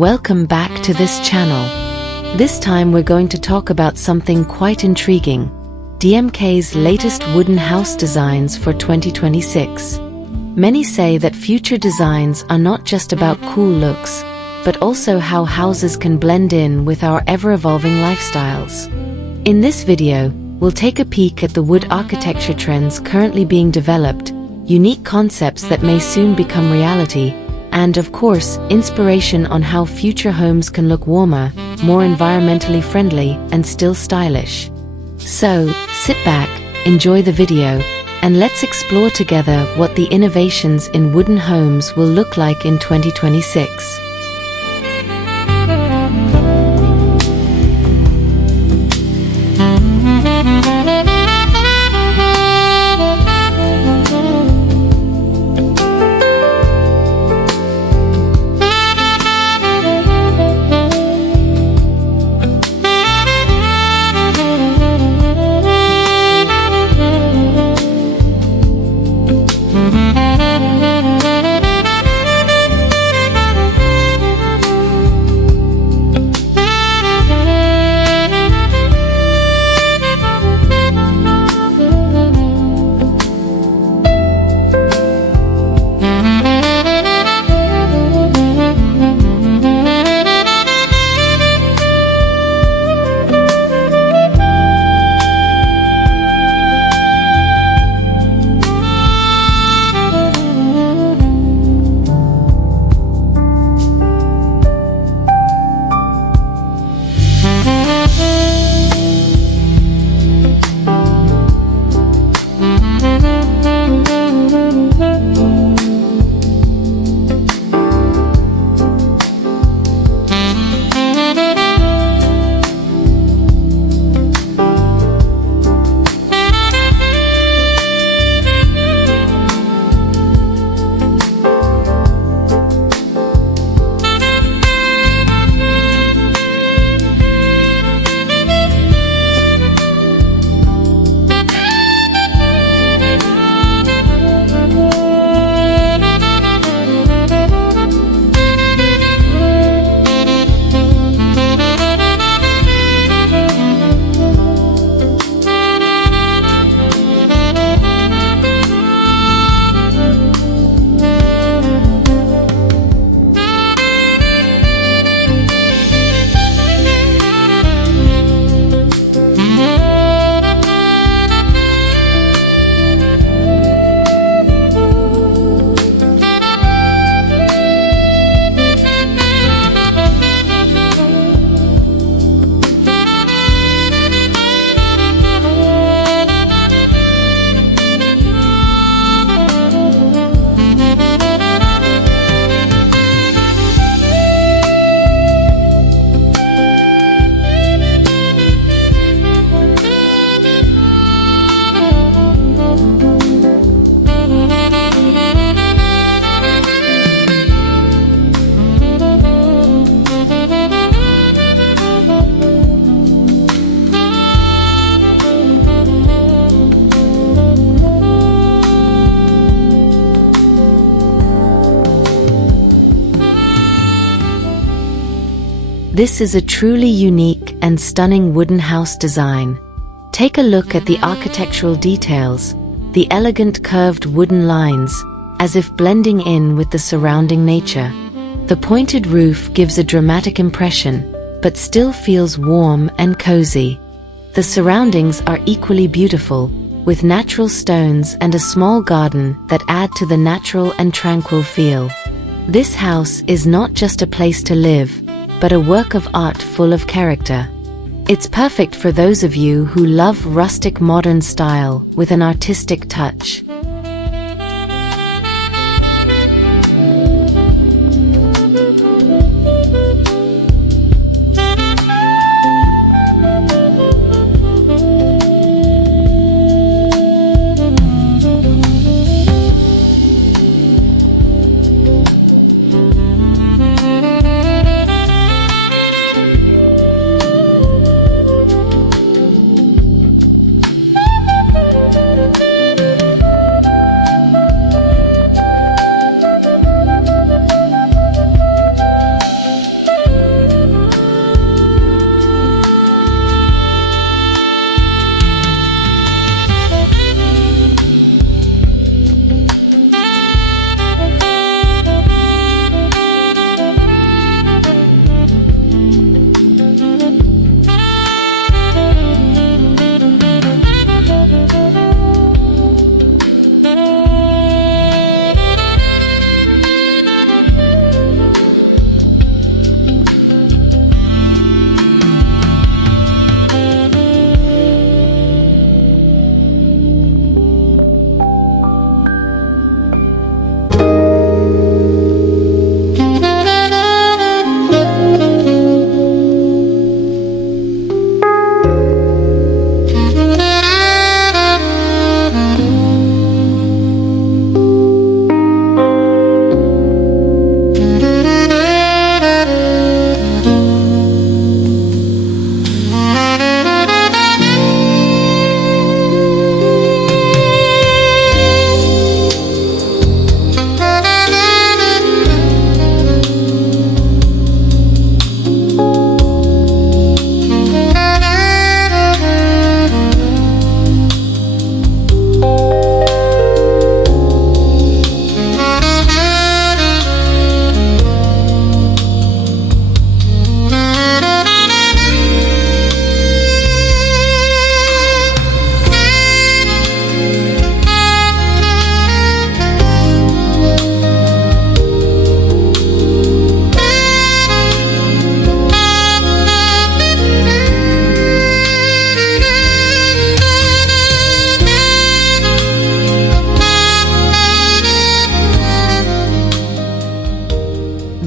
Welcome back to this channel. This time we're going to talk about something quite intriguing, DMK's latest wooden house designs for 2026. Many say that future designs are not just about cool looks, but also how houses can blend in with our ever-evolving lifestyles. In this video, we'll take a peek at the wood architecture trends currently being developed, unique concepts that may soon become reality, and of course, inspiration on how future homes can look warmer, more environmentally friendly, and still stylish. So, sit back, enjoy the video, and let's explore together what the innovations in wooden homes will look like in 2026. This is a truly unique and stunning wooden house design. Take a look at the architectural details, the elegant curved wooden lines, as if blending in with the surrounding nature. The pointed roof gives a dramatic impression, but still feels warm and cozy. The surroundings are equally beautiful, with natural stones and a small garden that add to the natural and tranquil feel. This house is not just a place to live, but a work of art full of character. It's perfect for those of you who love rustic modern style with an artistic touch.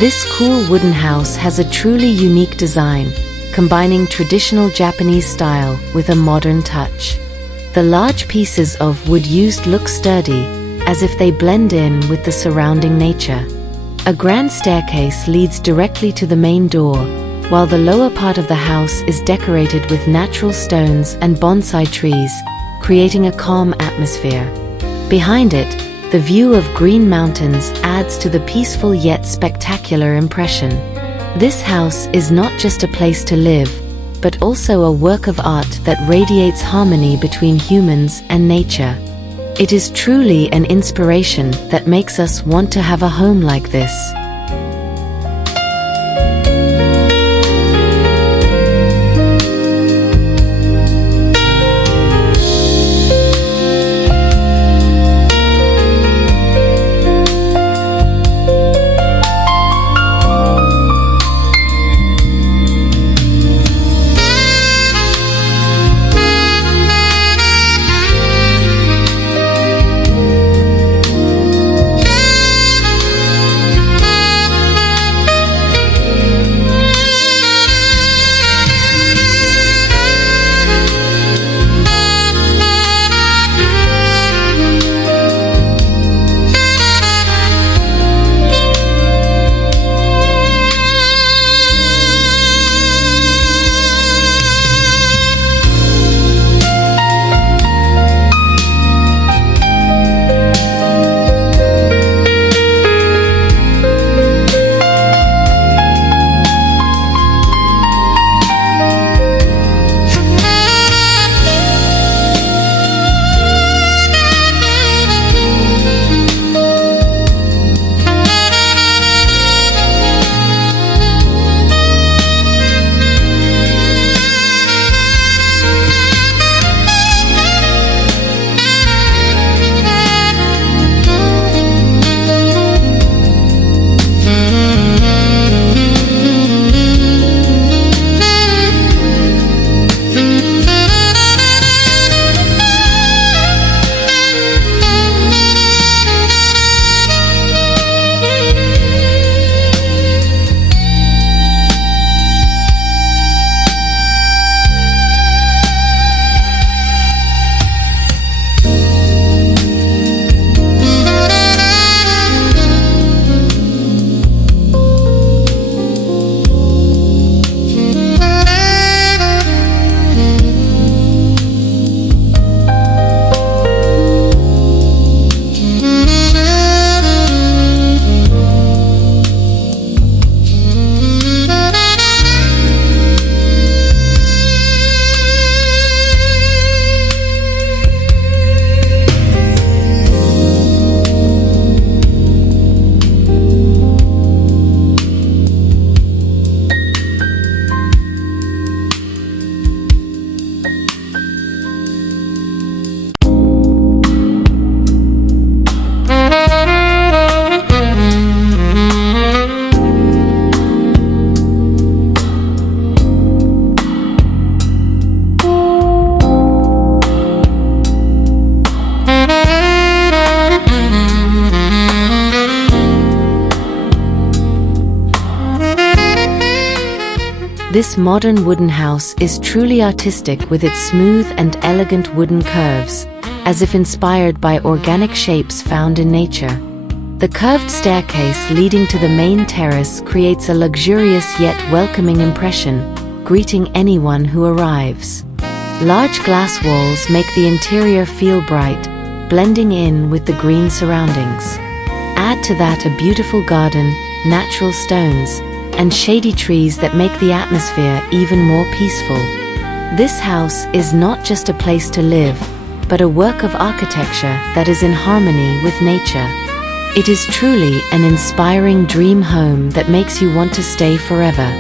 This cool wooden house has a truly unique design, combining traditional Japanese style with a modern touch. The large pieces of wood used look sturdy, as if they blend in with the surrounding nature. A grand staircase leads directly to the main door, while the lower part of the house is decorated with natural stones and bonsai trees, creating a calm atmosphere. Behind it, the view of green mountains adds to the peaceful yet spectacular impression. This house is not just a place to live, but also a work of art that radiates harmony between humans and nature. It is truly an inspiration that makes us want to have a home like this. This modern wooden house is truly artistic with its smooth and elegant wooden curves, as if inspired by organic shapes found in nature. The curved staircase leading to the main terrace creates a luxurious yet welcoming impression, greeting anyone who arrives. Large glass walls make the interior feel bright, blending in with the green surroundings. Add to that a beautiful garden, natural stones, and shady trees that make the atmosphere even more peaceful. This house is not just a place to live, but a work of architecture that is in harmony with nature. It is truly an inspiring dream home that makes you want to stay forever.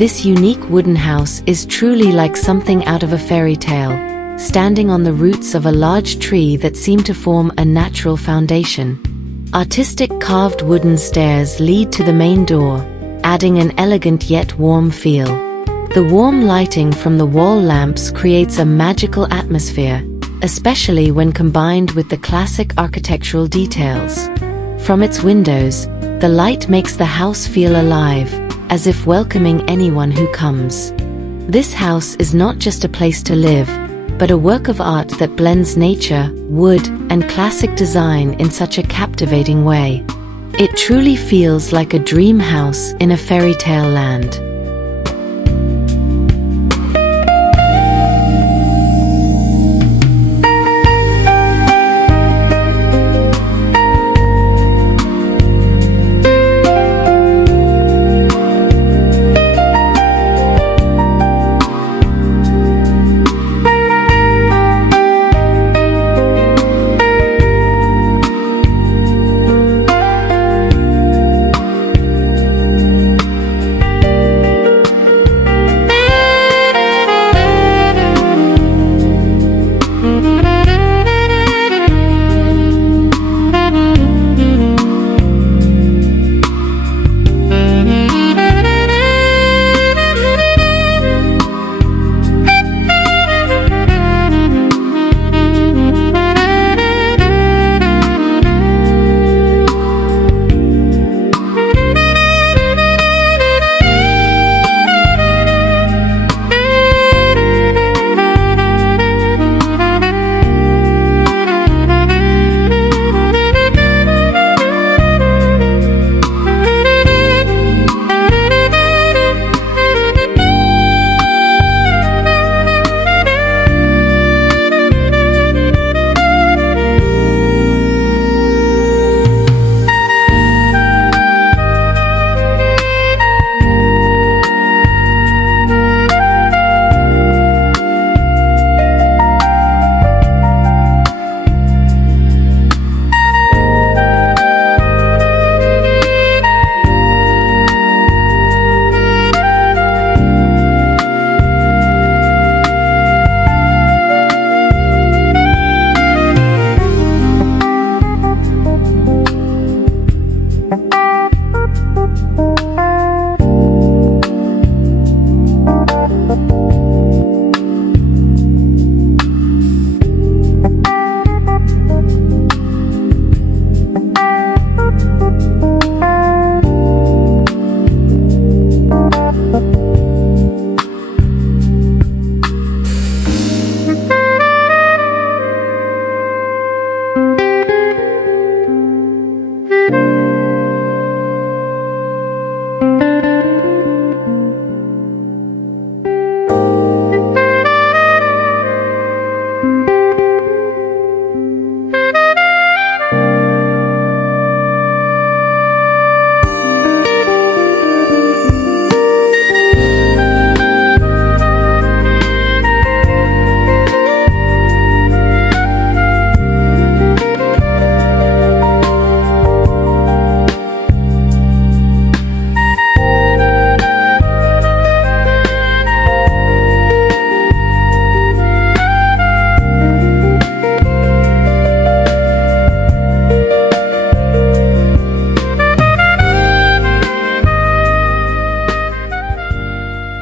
This unique wooden house is truly like something out of a fairy tale, standing on the roots of a large tree that seem to form a natural foundation. Artistic carved wooden stairs lead to the main door, adding an elegant yet warm feel. The warm lighting from the wall lamps creates a magical atmosphere, especially when combined with the classic architectural details. From its windows, the light makes the house feel alive, as if welcoming anyone who comes. This house is not just a place to live, but a work of art that blends nature, wood, and classic design in such a captivating way. It truly feels like a dream house in a fairy tale land.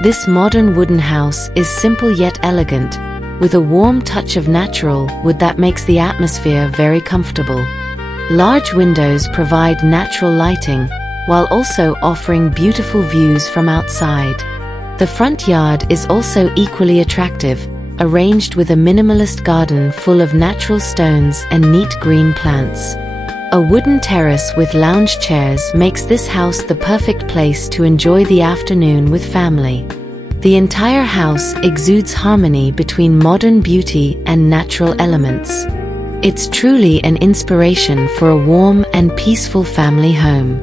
This modern wooden house is simple yet elegant, with a warm touch of natural wood that makes the atmosphere very comfortable. Large windows provide natural lighting, while also offering beautiful views from outside. The front yard is also equally attractive, arranged with a minimalist garden full of natural stones and neat green plants. A wooden terrace with lounge chairs makes this house the perfect place to enjoy the afternoon with family. The entire house exudes harmony between modern beauty and natural elements. It's truly an inspiration for a warm and peaceful family home.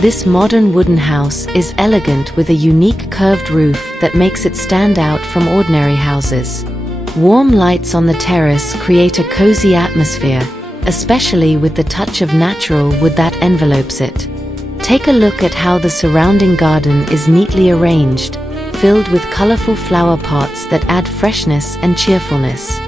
This modern wooden house is elegant with a unique curved roof that makes it stand out from ordinary houses. Warm lights on the terrace create a cozy atmosphere, especially with the touch of natural wood that envelopes it. Take a look at how the surrounding garden is neatly arranged, filled with colorful flower pots that add freshness and cheerfulness.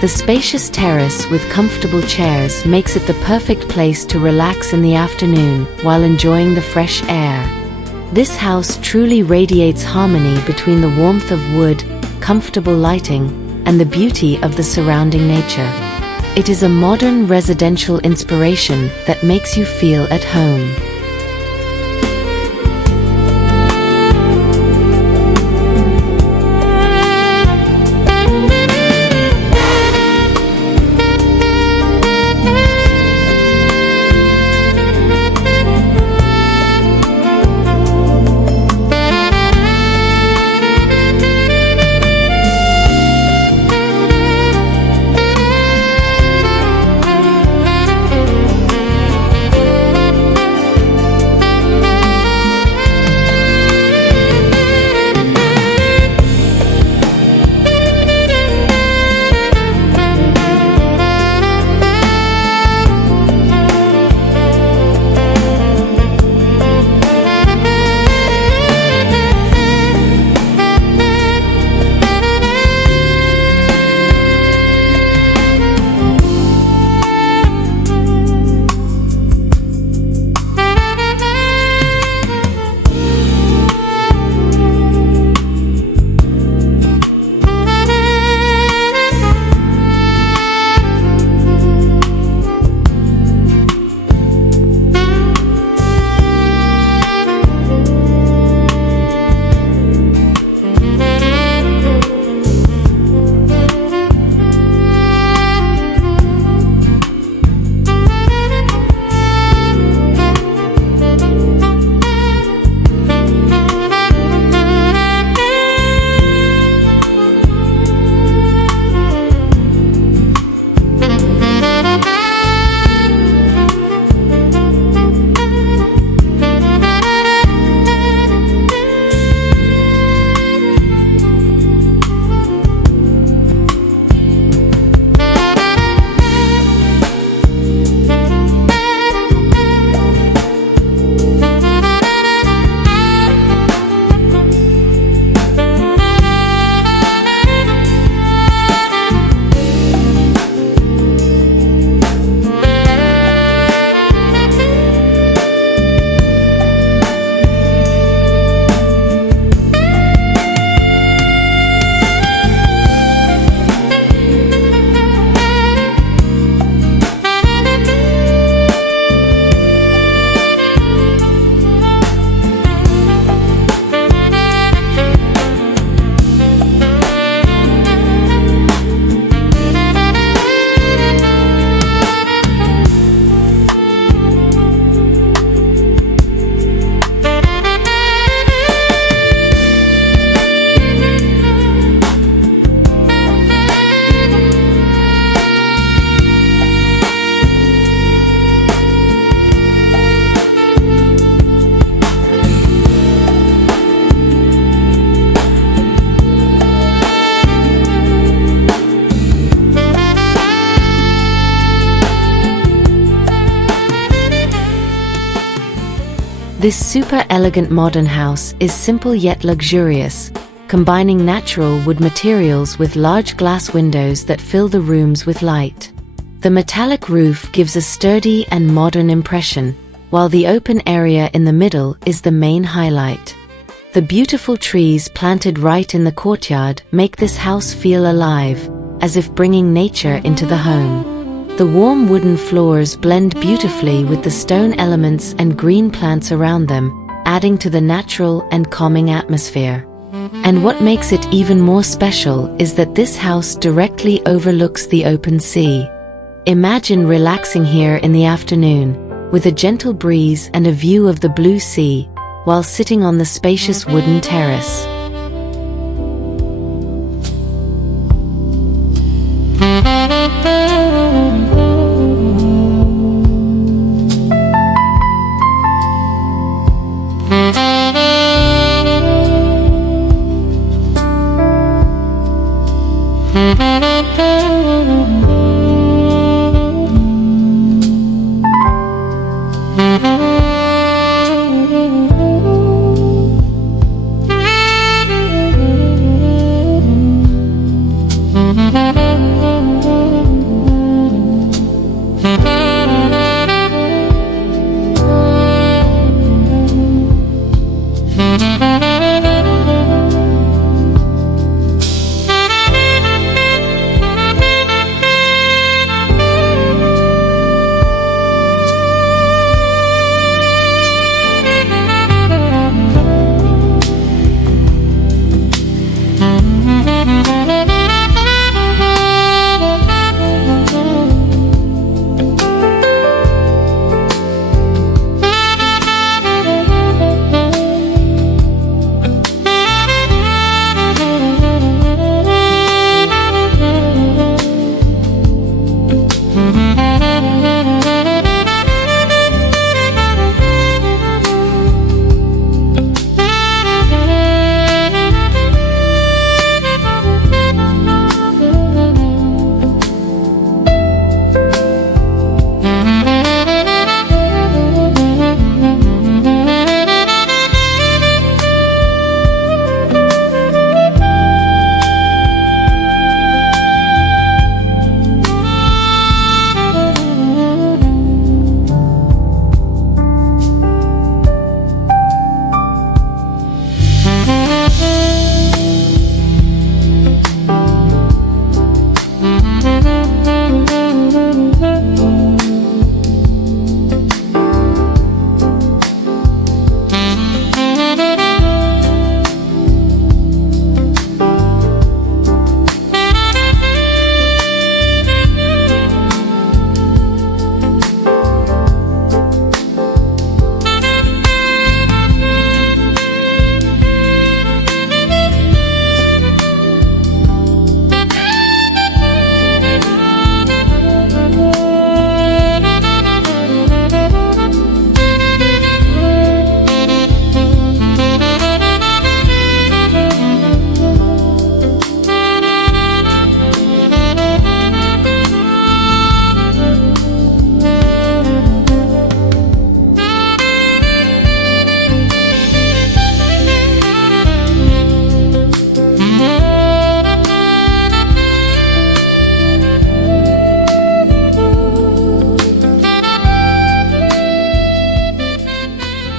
The spacious terrace with comfortable chairs makes it the perfect place to relax in the afternoon while enjoying the fresh air. This house truly radiates harmony between the warmth of wood, comfortable lighting, and the beauty of the surrounding nature. It is a modern residential inspiration that makes you feel at home. This super elegant modern house is simple yet luxurious, combining natural wood materials with large glass windows that fill the rooms with light. The metallic roof gives a sturdy and modern impression, while the open area in the middle is the main highlight. The beautiful trees planted right in the courtyard make this house feel alive, as if bringing nature into the home. The warm wooden floors blend beautifully with the stone elements and green plants around them, adding to the natural and calming atmosphere. And what makes it even more special is that this house directly overlooks the open sea. Imagine relaxing here in the afternoon, with a gentle breeze and a view of the blue sea, while sitting on the spacious wooden terrace.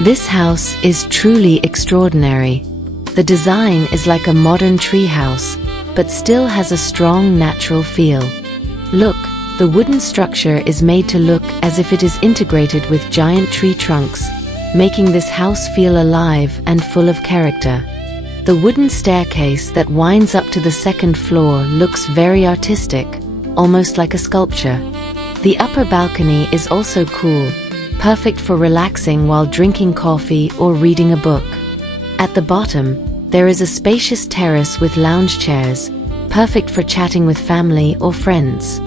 This house is truly extraordinary. The design is like a modern treehouse, but still has a strong natural feel. Look, the wooden structure is made to look as if it is integrated with giant tree trunks, making this house feel alive and full of character. The wooden staircase that winds up to the second floor looks very artistic, almost like a sculpture. The upper balcony is also cool, perfect for relaxing while drinking coffee or reading a book. At the bottom, there is a spacious terrace with lounge chairs, perfect for chatting with family or friends.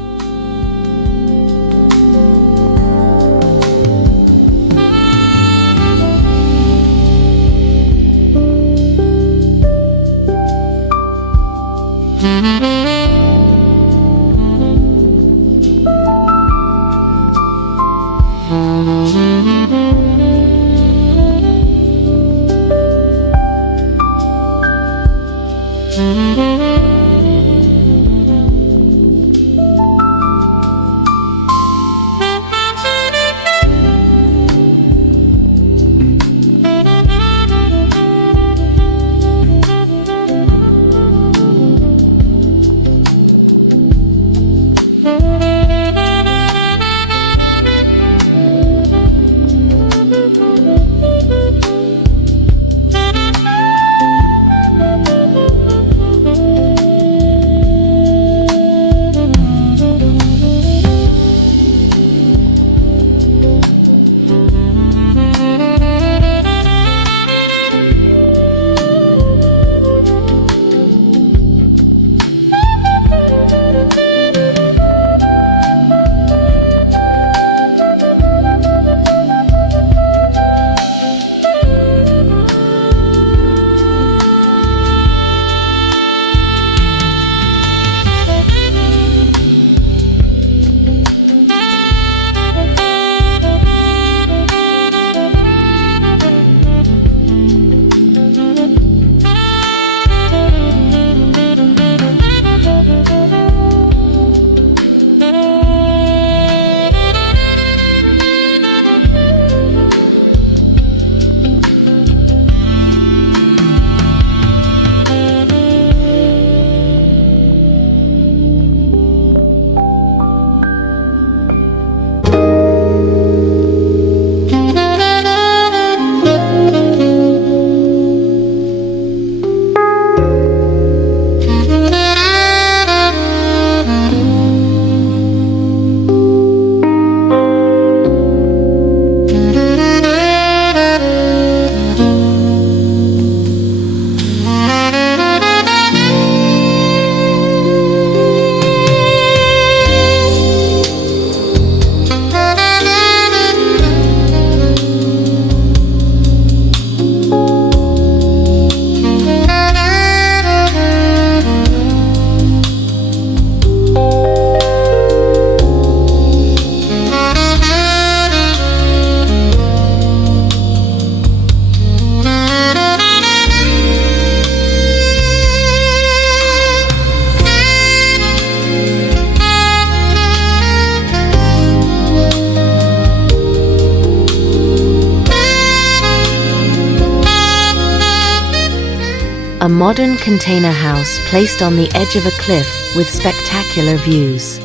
A modern container house placed on the edge of a cliff with spectacular views.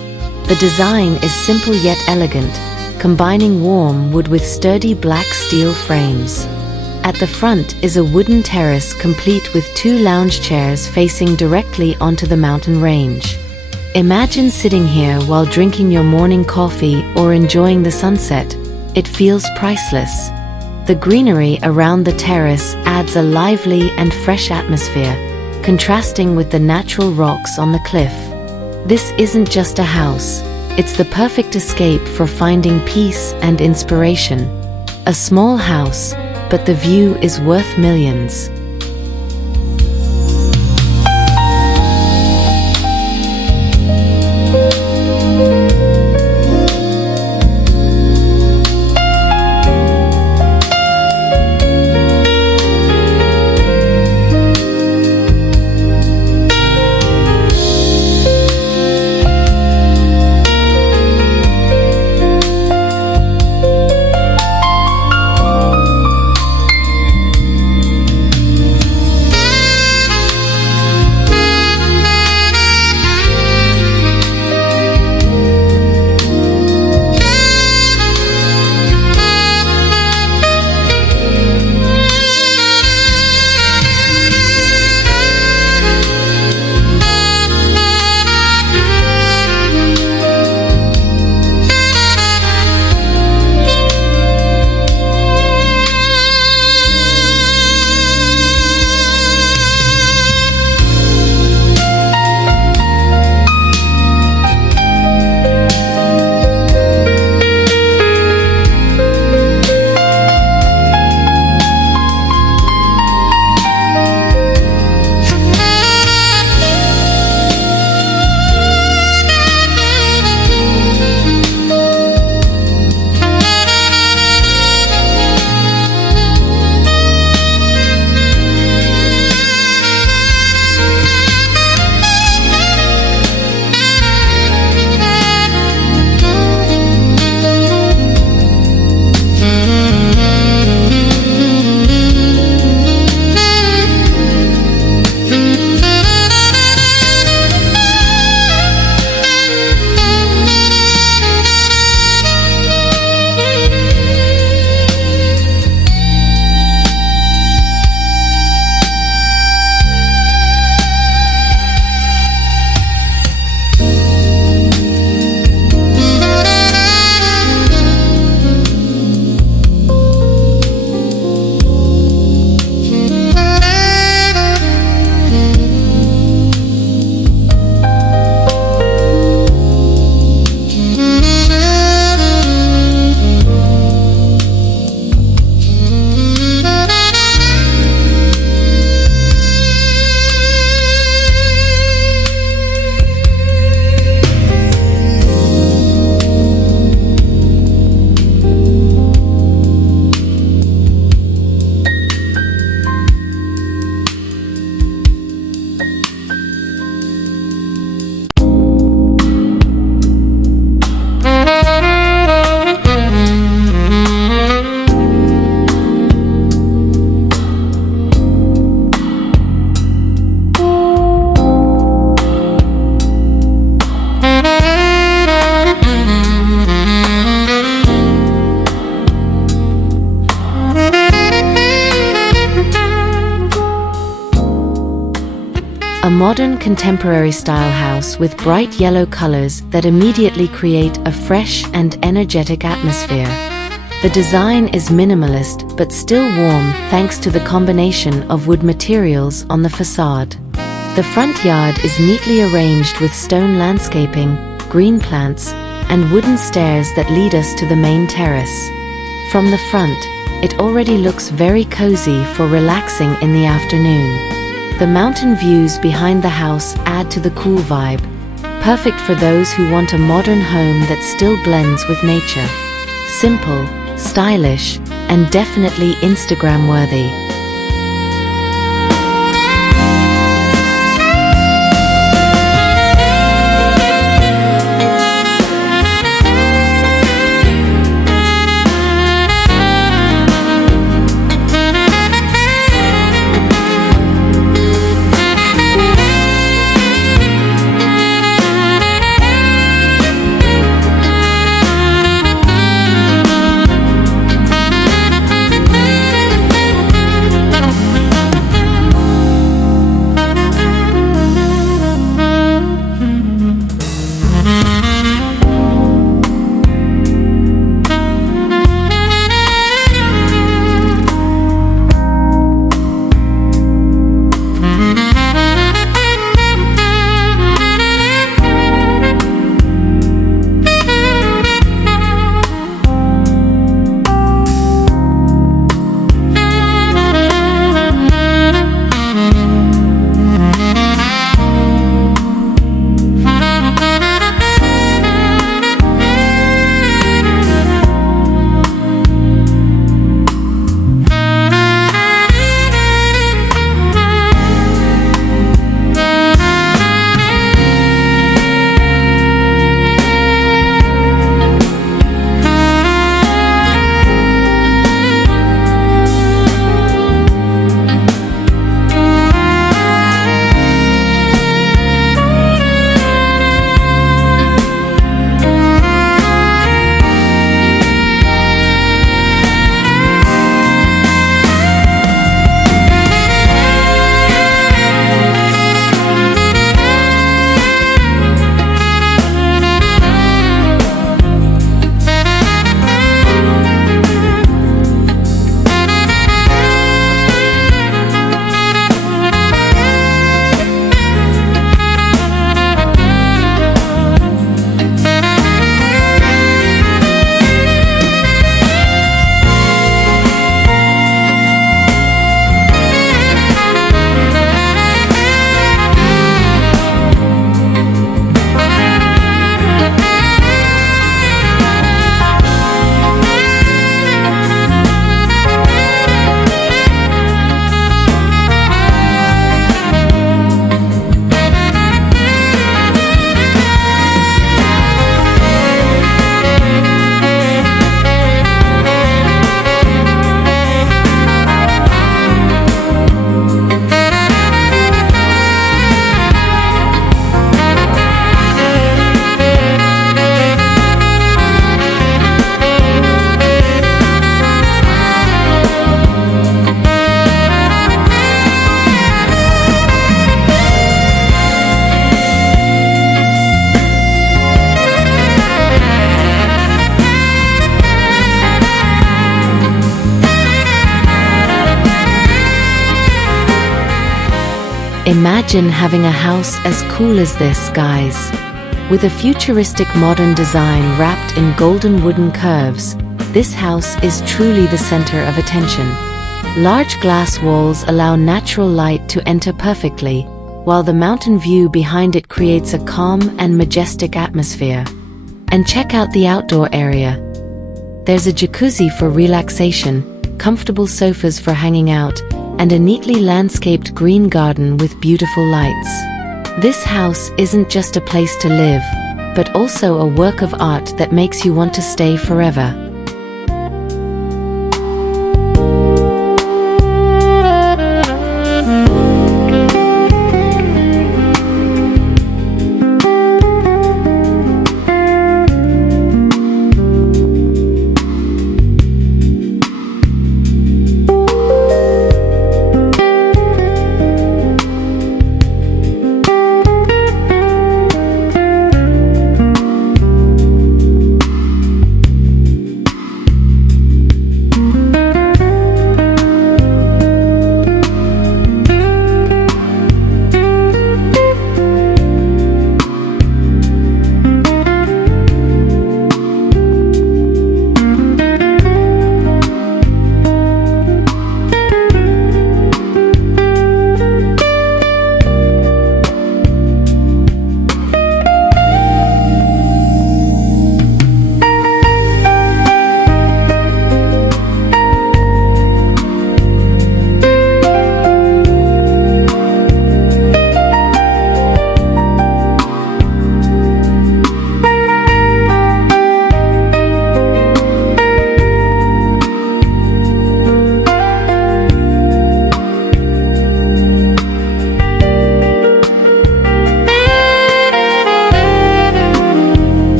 The design is simple yet elegant, combining warm wood with sturdy black steel frames. At the front is a wooden terrace complete with 2 lounge chairs facing directly onto the mountain range. Imagine sitting here while drinking your morning coffee or enjoying the sunset. It feels priceless. The greenery around the terrace adds a lively and fresh atmosphere, contrasting with the natural rocks on the cliff. This isn't just a house, it's the perfect escape for finding peace and inspiration. A small house, but the view is worth millions. A modern contemporary style house with bright yellow colors that immediately create a fresh and energetic atmosphere. The design is minimalist but still warm thanks to the combination of wood materials on the facade. The front yard is neatly arranged with stone landscaping, green plants, and wooden stairs that lead us to the main terrace. From the front, it already looks very cozy for relaxing in the afternoon. The mountain views behind the house add to the cool vibe, perfect for those who want a modern home that still blends with nature. Simple, stylish, and definitely Instagram-worthy. Imagine having a house as cool as this, guys. With a futuristic modern design wrapped in golden wooden curves, this house is truly the center of attention. Large glass walls allow natural light to enter perfectly, while the mountain view behind it creates a calm and majestic atmosphere. And check out the outdoor area. There's a jacuzzi for relaxation, comfortable sofas for hanging out, and a neatly landscaped green garden with beautiful lights. This house isn't just a place to live, but also a work of art that makes you want to stay forever.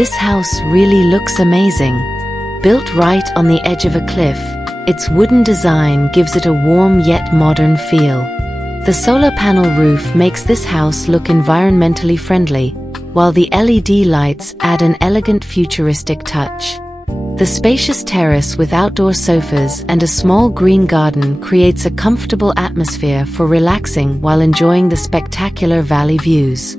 This house really looks amazing. Built right on the edge of a cliff, its wooden design gives it a warm yet modern feel. The solar panel roof makes this house look environmentally friendly, while the LED lights add an elegant futuristic touch. The spacious terrace with outdoor sofas and a small green garden creates a comfortable atmosphere for relaxing while enjoying the spectacular valley views.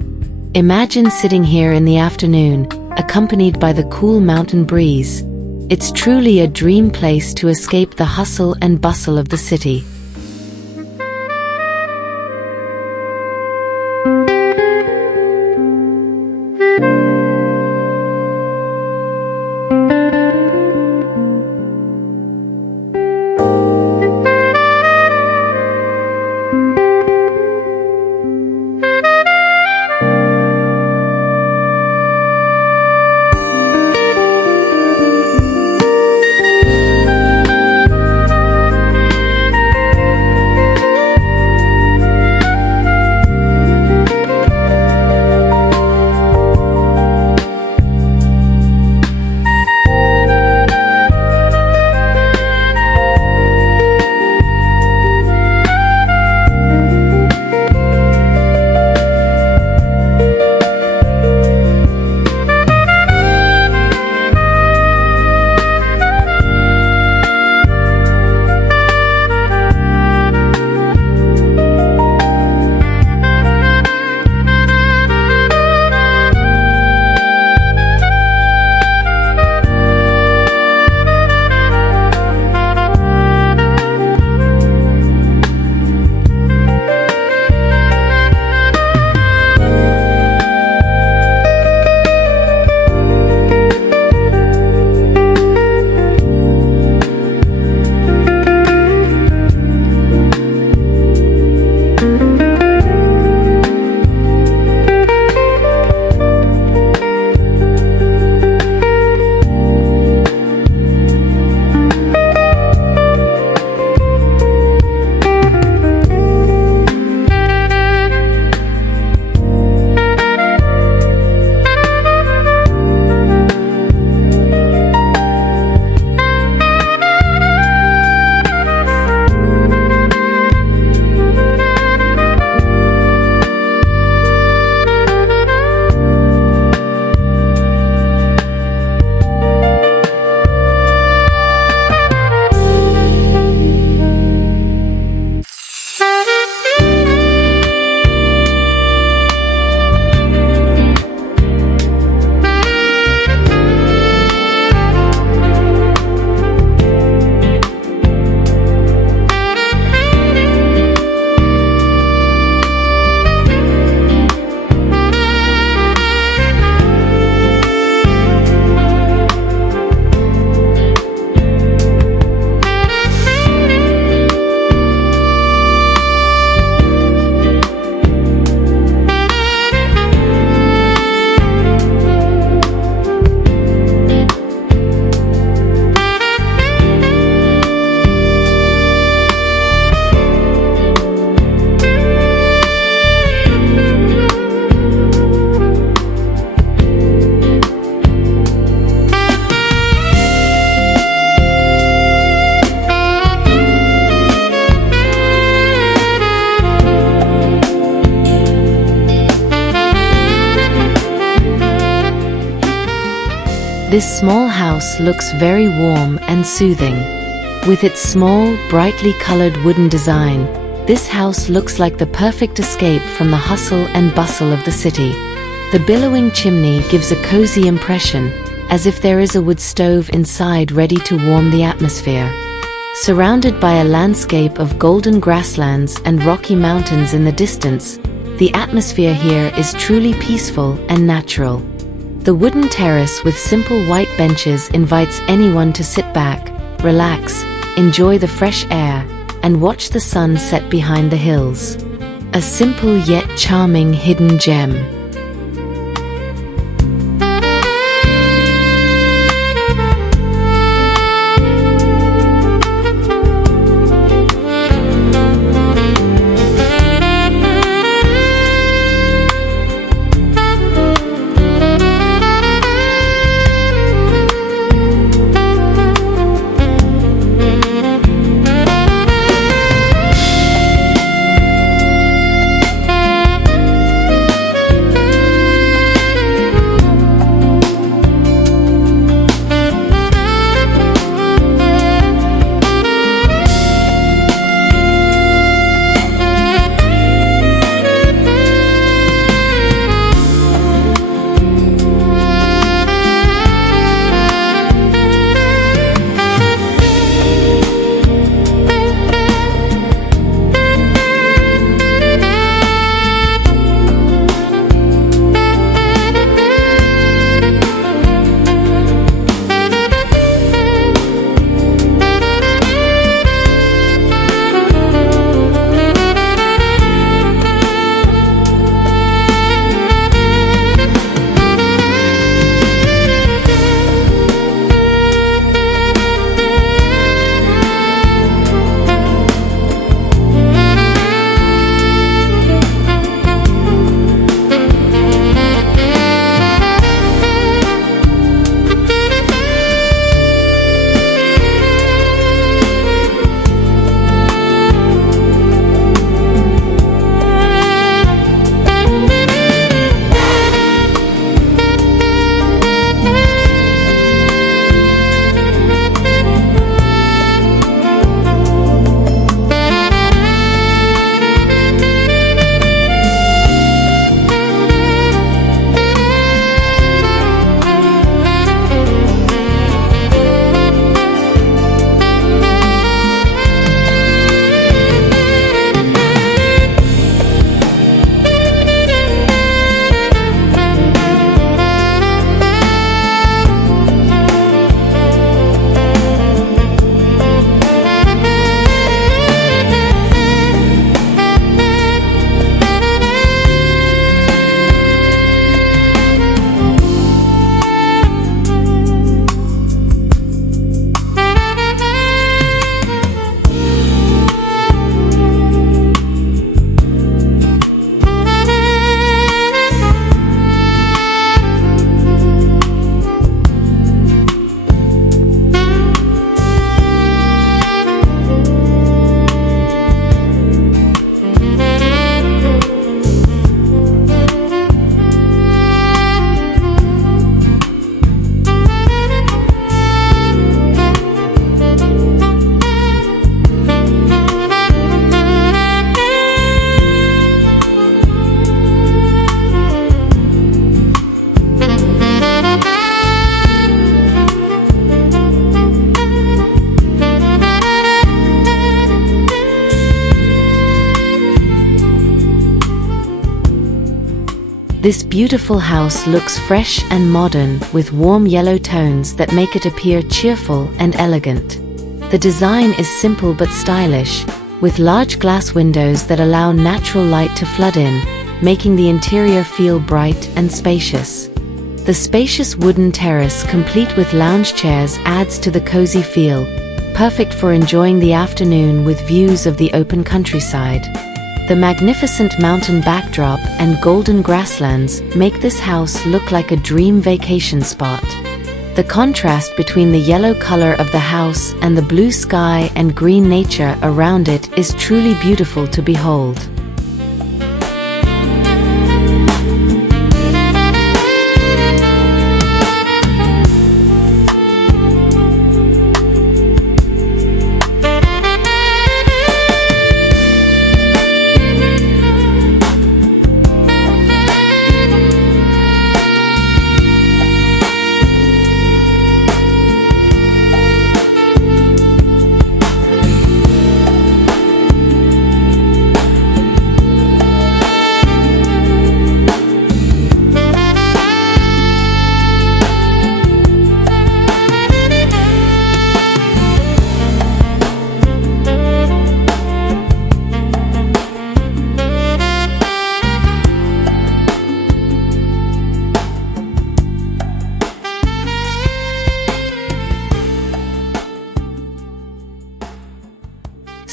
Imagine sitting here in the afternoon, accompanied by the cool mountain breeze. It's truly a dream place to escape the hustle and bustle of the city. This small house looks very warm and soothing. With its small, brightly colored wooden design, this house looks like the perfect escape from the hustle and bustle of the city. The billowing chimney gives a cozy impression, as if there is a wood stove inside ready to warm the atmosphere. Surrounded by a landscape of golden grasslands and rocky mountains in the distance, the atmosphere here is truly peaceful and natural. The wooden terrace with simple white benches invites anyone to sit back, relax, enjoy the fresh air, and watch the sun set behind the hills. A simple yet charming hidden gem. This beautiful house looks fresh and modern with warm yellow tones that make it appear cheerful and elegant. The design is simple but stylish, with large glass windows that allow natural light to flood in, making the interior feel bright and spacious. The spacious wooden terrace complete with lounge chairs adds to the cozy feel, perfect for enjoying the afternoon with views of the open countryside. The magnificent mountain backdrop and golden grasslands make this house look like a dream vacation spot. The contrast between the yellow color of the house and the blue sky and green nature around it is truly beautiful to behold.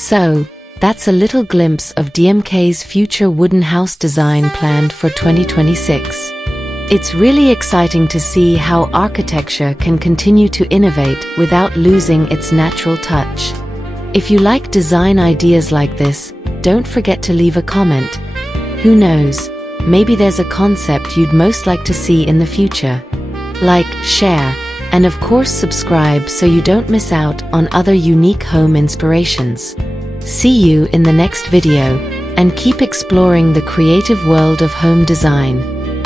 So, that's a little glimpse of DMK's future wooden house design planned for 2026. It's really exciting to see how architecture can continue to innovate without losing its natural touch. If you like design ideas like this, don't forget to leave a comment. Who knows, maybe there's a concept you'd most like to see in the future. Like, share, and of course subscribe so you don't miss out on other unique home inspirations. See you in the next video, and keep exploring the creative world of home design.